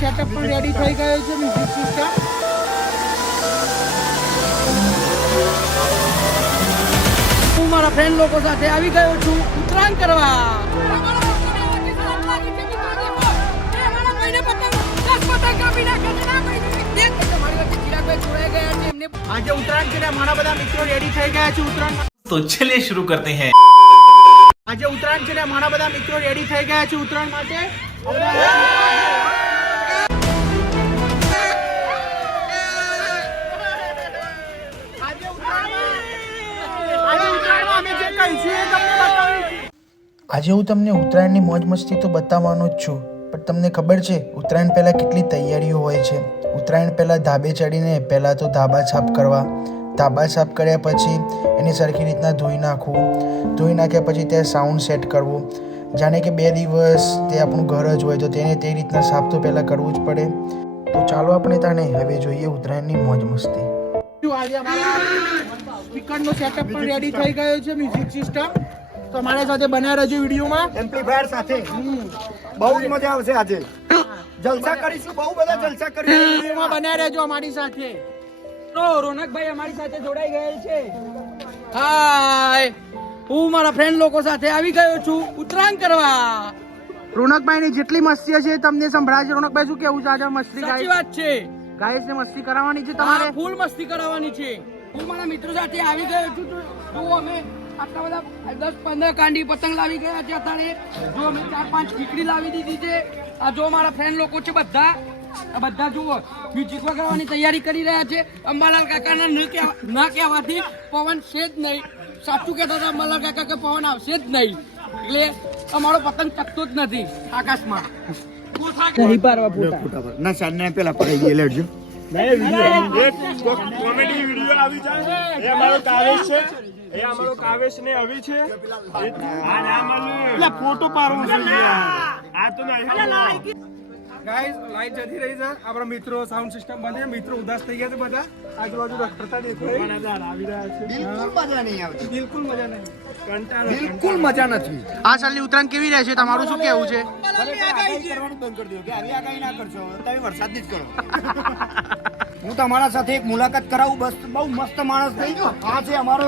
Setup પણ ready થઈ ગયો છે મ્યુઝિક સિસ્ટમ. હું મારા ફ્રેન્ડ લોકો સાથે આવી ગયો છું ઉત્તરાયણ કરવા. આજે ઉત્તરાયણ છે ને મારા બધા મિત્રો રેડી થઈ ગયા છે ઉત્તરાયણ. તો ચલિए शुरू करते हैं. આજે ઉત્તરાયણ છે ને મારા બધા મિત્રો રેડી થઈ ગયા છે ઉત્તરાયણ માટે. આજે હું તમને ઉત્તરાયણની મોજ મસ્તી તો બતાવવાનો જ છું, પણ તમને ખબર છે ઉત્તરાયણ પહેલાં કેટલી તૈયારીઓ હોય છે. ઉત્તરાયણ પહેલાં ધાબે ચડીને પહેલાં તો ધાબા સાફ કરવા, ધાબા સાફ કર્યા પછી એને સરખી રીતના ધોઈ નાખવું, ધોઈ નાખ્યા પછી ત્યાં સાઉન્ડ સેટ કરવું. જાણે કે 2 દિવસ તે આપણું ઘર જ હોય તો તેને તે રીતના સાફ તો પહેલાં કરવું જ પડે. તો ચાલો આપણે તાને હવે જોઈએ ઉત્તરાયણની મોજ મસ્તી. આજે અમારા સ્પીકરનો સેટઅપ પણ રેડી થઈ ગયો છે મ્યુઝિક સિસ્ટમ. તો અમારા સાથે બન્યા રહેજો વિડીયોમાં એમ્પ્લીફાયર સાથે. બહુ જ મજા આવશે આજે. જલસા કરીશું, બહુ બધા જલસા કરીશું. વિડીયોમાં બન્યા રહેજો અમારી સાથે. તો રોનકભાઈ અમારી સાથે જોડાઈ ગયેલ છે. હાય, હું મારા ફ્રેન્ડ લોકો સાથે આવી ગયો છું ઉત્તરાયણ કરવા. રોનકભાઈ ની જેટલી મસ્તી છે તમને સંભળાય છે. રોનકભાઈ શું કેવું છે આજે મસ્તી? સાચી વાત છે, ગાઈસ ને મસ્તી કરાવવાની છે તમારે. ફૂલ મસ્તી કરાવવાની છે. હું મારા મિત્રો સાથે આવી ગયો છું. તો અમે આટલા બધા 10-15 કાંડી પતંગ લાવી ગયા છે અત્યારે. જો અમે 4-5 ઠીકડી લાવી દીધી છે. આ જો મારા ફ્રેન્ડ લોકો છે બધા જુઓ મ્યુઝિક વગાડવાની તૈયારી કરી રહ્યા છે. અંબાલાલ કાકાના ના કહેવાથી પવન છે જ નહીં. સાચું કહેતા હતા અંબાલાલ કાકા કે પવન આવશે જ નહીં, એટલે અમારો પતંગ ચકતો જ નથી આકાશમાં. ના સાંજના પેલા પડી ગઈ લેજો. કોમેડી વિડિયો આવી જાય. એ અમારો કાવેશ છે, એ અમારો કાવેશ ને આવી છે. આ ના માલું એટલે ફોટો પાડવું છે આ તો નહીં. ગાઈસ લાઈટ જતી રહી છે. આપણા મિત્રો સાઉન્ડ સિસ્ટમ બંધ છે. મિત્રો ઉદાસ થઈ ગયા છે બધા. આજુબાજુ રખડતા દેખાય. આવી રહ્યા છે. બિલકુલ મજા નહીં આવતી. બિલકુલ મજા નહીં. કંટાળો. બિલકુલ મજા નથી. આ સાલની ઉત્તરાયણ કેવી રહેશે તમારું શું કેવું છે? આગાહી કરવાનું બંધ કરી દો કે આવી આગાહી ના કરશો, તમે વરસાદની જ કરો. હું તમારા સાથે એક મુલાકાત કરાવું. બસ બહુ મસ્ત માણસ થઈ ગયો. આ છે અમારો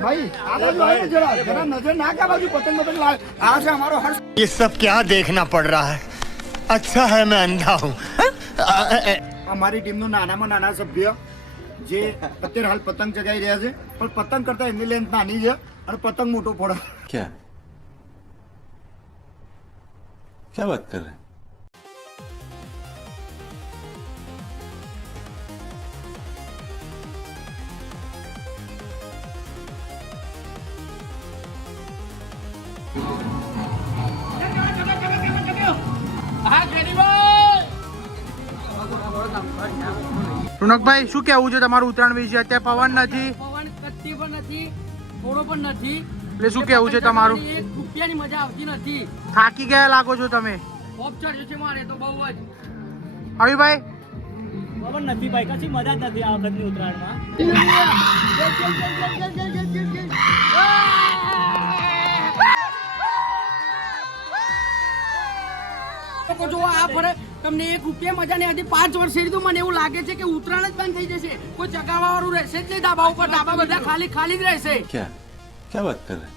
ભાઈ. આ બાજુ આવીને જરા નજર ના કે બાજુ પતંગ પતંગ લાવે. આ છે અમારો હર્ષ. ये सब क्या देखना पड़ रहा है? अच्छा है मैं अंधा हूँ. અમારી ટીમનો નાનામાં નાના સભ્ય જે અત્યારે હાલ પતંગ ચગાવી રહ્યા છે, પણ પતંગ કરતા એમની લેન્થ નાની છે અને પતંગ મોટો પડે. क्या क्या बात कर रहे हैं? રોનકભાઈ શું કેવું છે તમારું ઉત્તરાયણ વિશે? અત્યારે પવન નથી, પવન કત્તી પણ નથી, થોડો પણ નથી, એટલે શું કેવું છે તમારું? 1 રૂપિયાની મજા આવતી નથી. થાકી ગયા લાગો છો તમે. ખોપ ચડ્યું છે મારે તો બહુ જ. અભિભાઈ પવન નથી ભાઈ, કશી મજા જ નથી આ વખતની ઉત્તરાયણમાં. જો આ ફરે તમને 1 રૂપિયા મજા નહીં આવતી. 5 વર્ષથી તો મને એવું લાગે છે કે ઉત્તરાયણ જ બંધ થઈ જશે. કોઈ ચગાવવા વાળું રહેશે જ નહીં ધાબા ઉપર. ધાબા બધા ખાલી ખાલી જ રહેશે. क्या क्या बात कर रहे हैं?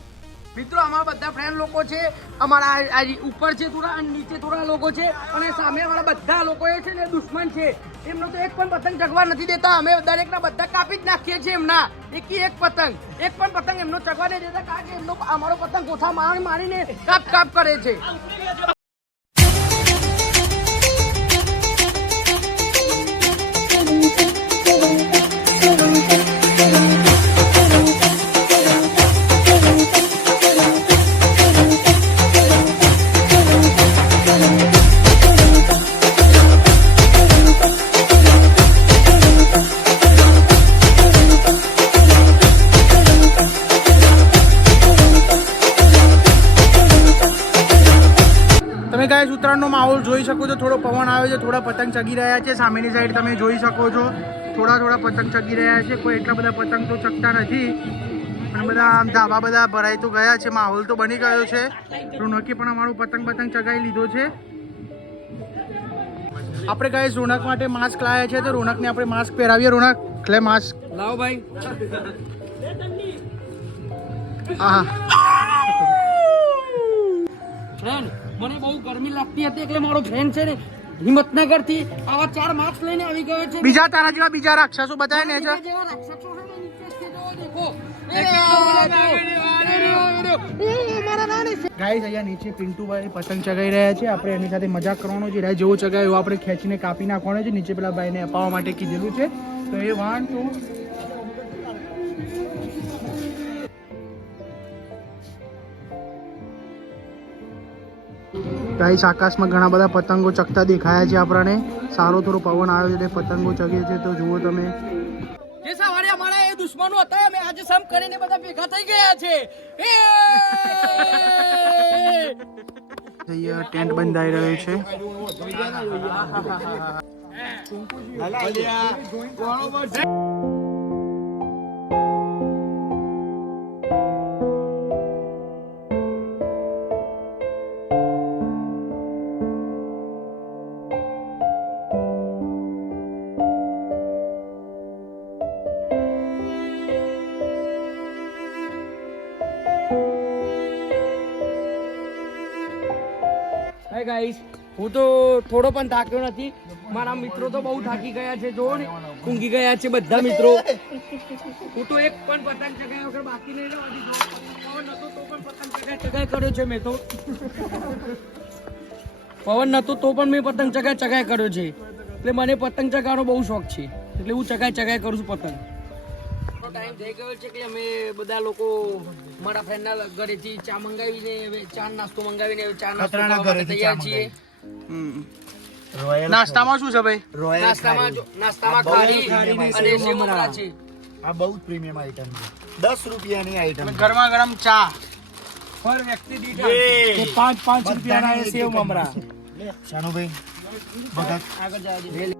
મિત્રો અમારા બધા ફ્રેન્ડ લોકો છે. અમારા ઉપર છે થોડા અને નીચે થોડા લોકો છે, અને સામે અમારા બધા લોકો એ છે ને દુશ્મન છે. એમનો તો એક પણ પતંગ ચગવા નથી દેતા. અમે દરેકના બધા કાપી જ નાખીએ છીએ. એમના એક પણ પતંગ એમનો ચગવા નહીં દેતા, કારણ કે એમનો અમારો પતંગ ગોથા મારીને કાપ કરે છે. ગાઈસ ઉત્તરાયણનો માહોલ જોઈ શકો છો. થોડો પવન આવે છે, થોડા પતંગ ચગી રહ્યા છે. સામેની સાઈડ તમે જોઈ શકો છો થોડા પતંગ ચગી રહ્યા છે. કોઈ એટલા બધા પતંગ તો ચગતા નથી, અને બધા આમ ધાબા બધા ભરાઈ તો ગયા છે. માહોલ તો બની ગયો છે. રોનકે પણ અમારું પતંગ ચગાવી લીધો છે. આપણે ગાઈસ રોનક માટે માસ્ક લાયા છે તો રોનકને આપણે માસ્ક પહેરાવીએ. રોનક લે માસ્ક. લાવો ભાઈ. હા ફ્રેન્ડ, મને બહુ ગરમી લાગતી હતી એટલે મારો ફ્રેન્ડ છે ને હિંમતનગર થી આવા 4 માસ્ક લઈને આવી ગયો છે. બીજા તારા જેવા બીજા રાક્ષસો બતાવે ને બીજા જેવા રાક્ષસો છે ને નીચેથી જોવો, દેખો. ગાઈસ અહીંયા નીચે પિન્ટુભાઈ પતંગ ચગાવી રહ્યા છે. આપણે એની સાથે મજાક કરવાનો છે. જેવો ચગાવ્યો એવો આપણે ખેંચીને કાપી નાખવાનો છે. નીચે પેલા ભાઈને અપાવવા માટે કીધેલું છે. તો એ 1 2 ગાઈસ આકાશમાં ઘણા બધા પતંગો ચગતા દેખાયા છે આપણને. સારો થોડો પવન આવ્યો છે એટલે પતંગો ચગે છે. તો જુઓ તમે, જે સવારે અમારા એ દુશ્મનો હતા અમે આજે સમ કરીને બધા ભેગા થઈ ગયા છે. અહીંયા ટેન્ટ બંધાઈ રહ્યો છે. હાય ગાઈસ, હું તો થોડો પણ થાક્યો નથી. મારા મિત્રો તો બહુ થાકી ગયા છે. જો ને ઊંઘી ગયા છે બધા મિત્રો. હું તો એક પણ પતંગ ચગાવ્યા વગર બાકી નહીં રહેવા દીધો. પવન નતો તો પણ પતંગ ચગાય કર્યો છે મેં તો. પવન નતો તો પણ મેં પતંગ ચગાય કર્યો છે. એટલે મને પતંગ ચગાવવાનો બહુ શોખ છે. એટલે હું ચગાય કરું છું પતંગ. ટાઈમ થઈ ગયો છે કે અમે બધા લોકો મારા ફ્રેન્ડના ઘરેથી ચા મંગાવીને હવે ચા નાસ્તો મંગાવીને હવે ચા નાસ્તો કરવા માટે તૈયાર છીએ. નાસ્તામાં શું છે ભાઈ? નાસ્તામાં ખારી અને સેવ મમરા છે. આ બહુ જ પ્રીમિયમ આઈટમ છે. 10 રૂપિયાની આઈટમ. ગરમા ગરમ ચા. પર વ્યક્તિ દીઠ 5 રૂપિયાના એ સેવ મમરા. શાનુભાઈ ભગત આગળ જવા દે.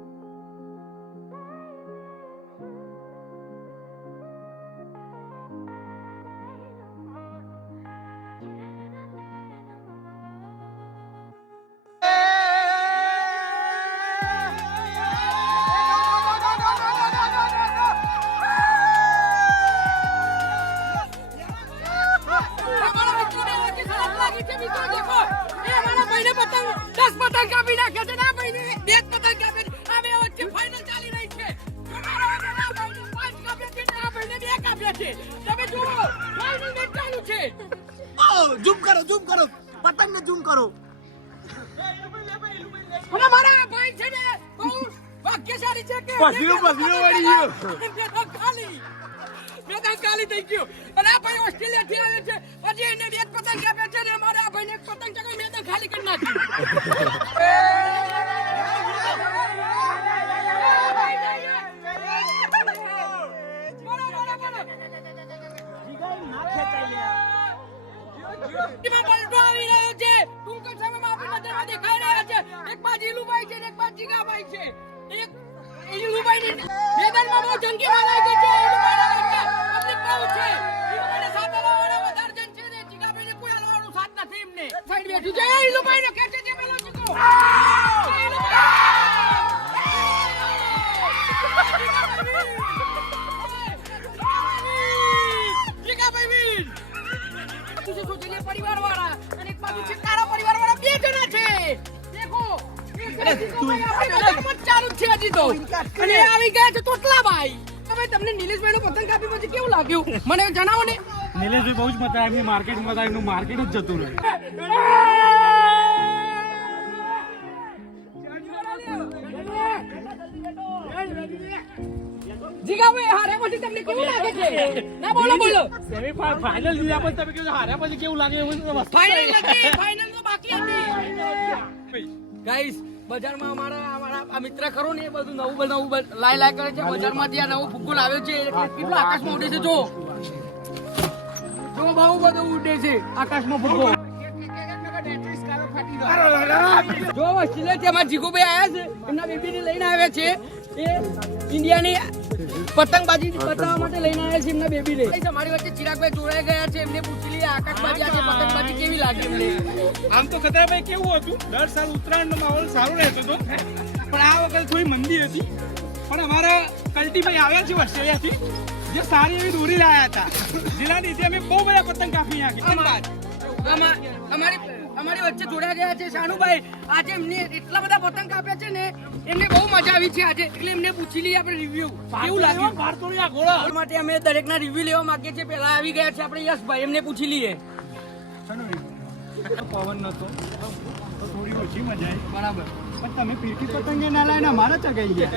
પતંગ કાપી નાખ્યા છે ના ભાઈ, 2 પતંગ કાપી. હવે વચ્ચે ફાઇનલ ચાલી રહી છે. તમારા ભાઈને 5 કાપ્યા છે ને આ ભાઈને 2 કાપ્યા છે. તમે જુઓ ફાઇનલ મેચ ચાલુ છે. ઝૂમ કરો પતંગને ઝૂમ કરો. અને મારા ભાઈ છે ને બહુ ભાગ્યશાળી છે કે મેદાન ખાલી થઈ ગયું. અને આ ભાઈ ઓસ્ટ્રેલિયા થી આવે છે. પછી એને 2 પતંગ કાપ્યા છે ને મારા ભાઈને 1 પતંગ ચગાવી મેદાન ખાલી કરી નાખ્યું. પલટો આવી રહ્યો છે. ટૂંક જ સમયમાં આપણી નજરમાં દેખાઈ રહ્યા છે. એક બાજુ ઈલુભાઈ છે ને એક બાજુ જીગાભાઈ છે. એક ઈલુભાઈની મેદાનમાં બહુ જંગી મારાઈ ગઈ છે. ઈલુભાઈના વચ્ચે પબ્લિક બહુ છે. ઈલુભાઈને સાથ હલાવવાળા વધારે જણ છે ને જીગાભાઈને કોઈ હલાવવાનું સાથ નથી એમને. સાઈડ બેઠું છે. ઈલુભાઈને ખેંચે છે પેલો જીગો. જીગાભાઈ વીર પરિવાર વાળા અને એક બાજુ છે તારા પરિવાર વાળા 2 જણા છે. દેખો ચાલુ છે હજી તો. અને આવી ગયા છે તોતલાભાઈ. હવે તમને નિલેશભાઈ નો પતંગ કાપી પછી કેવું લાગ્યું મને જણાવો ને. નિલેશભાઈ બહુ જ મજા આવી. માર્કેટમાં હતા એમનું માર્કેટ જ જતું રહ્યું. જીગાભાઈ હારે પછી તમને કેવું લાગે છે? ના બોલો. સેમી ફાઇનલ લીધા પછી તમે કહો હાર્યા પછી કેવું લાગે એવું ફાઇનલ તો બાકી હતી. ગાઈસ, બજારમાં અમારા આ મિત્ર ખરો ને એ બધું નવું લાય કરે છે. બજારમાંથી આ નવો ફુગ્ગો લાવ્યો છે. કેટલો આકાશમાં ઉડે છે. જો બહુ બધું ઉડે છે આકાશમાં ફુગ્ગો. જો ઓસ્ટ્રેલિયાથી અમારા જીગુભાઈ આવ્યા છે. એમના બેબીને લઈને આવ્યા છે. એ ઇન્ડિયાની પતંગબાજી બતાવવા માટે લઈને આવ્યા છે એમના બેબીને. અમારી વચ્ચે ચિરાગભાઈ જોડાઈ ગયા છે. એમને પૂછી લઈએ આકાશબાજી આજે પતંગબાજી કેવી લાગી એમને. આમ તો ખતરાભાઈ કેવું હતું, દર સાલ ઉત્તરાયણ નો માહોલ સારો રહેતો હતો. પણ આ વખતે થોડી મંદી હતી. પણ અમારા કલ્ટીભાઈ આવ્યા છે ઓસ્ટ્રેલિયાથી, જે સારી એવી દોરી લાયા હતા, જેના લીધે અમે બહુ બધા પતંગ કાપી નાખી. અમારી વચ્ચે જોડાઈ ગયા છે શાનુભાઈ. આજે એમને એટલા બધા પતંગ કાપ્યા છે ને, એમને બહુ મજા આવી છે આજે, એટલે એમને પૂછી લઈએ આપણે રિવ્યુ કેવું લાગ્યું. માટે અમે દરેકના રિવ્યુ લેવા માંગીએ છીએ. પહેલા આવી ગયા છે આપણે યશભાઈ, એમને પૂછી લઈએ. પવન નતો તો થોડી ઓછી મજા આવી, બરાબર. પણ તમે ફીરકી પતંગે ના લાવીને અમારે ચગાઈ ગયા.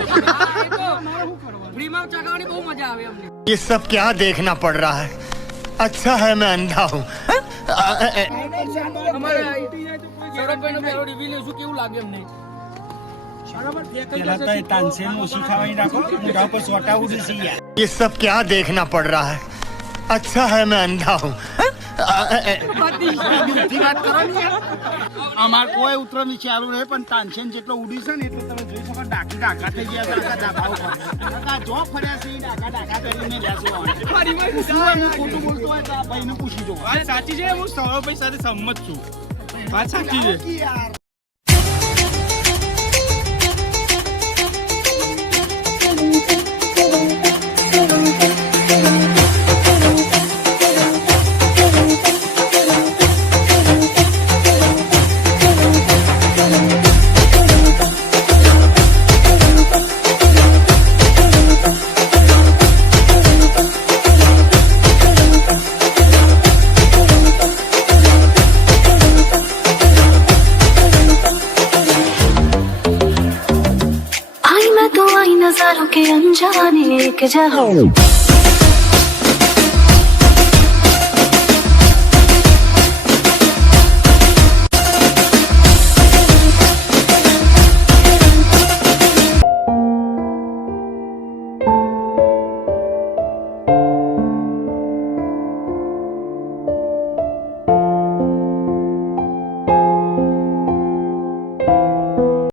ફ્રીમાં ચગાવવાની બહુ મજા આવે અમને. ये सब क्या देखना पड़ रहा है? अच्छा है मैं अंधा हूँ. અમારે સૌરભભાઈનો પહેલો રિવ્યુ લઈશું, કેવું લાગે અમને. પેલા તો તાનસેન ઓછી ખાવાની રાખો, મોઢા પર સોટા ઉડી છે યાર. ये सब क्या देखना पड़ रहा है? अच्छा है मैं अंधा हूँ. અમાર કોઈ ઉતરો વિચારું નહીં, પણ તાનસેન જેટલો ઉડી છે ને એટલે તમે જોઈ શકો ડાકા થઈ ગયા છે આખા ડાબા ઉપર. આખા જો ફર્યા છે ઈ ડાકા કરીને બેસો. ખોટું બોલતો હોય તો આ ભાઈને પૂછી દો. વાત સાચી છે, હું સૌરભભાઈ સાથે સંમત છું. વાત સાચી છે. યાર नजारों के अनजाने एक जहां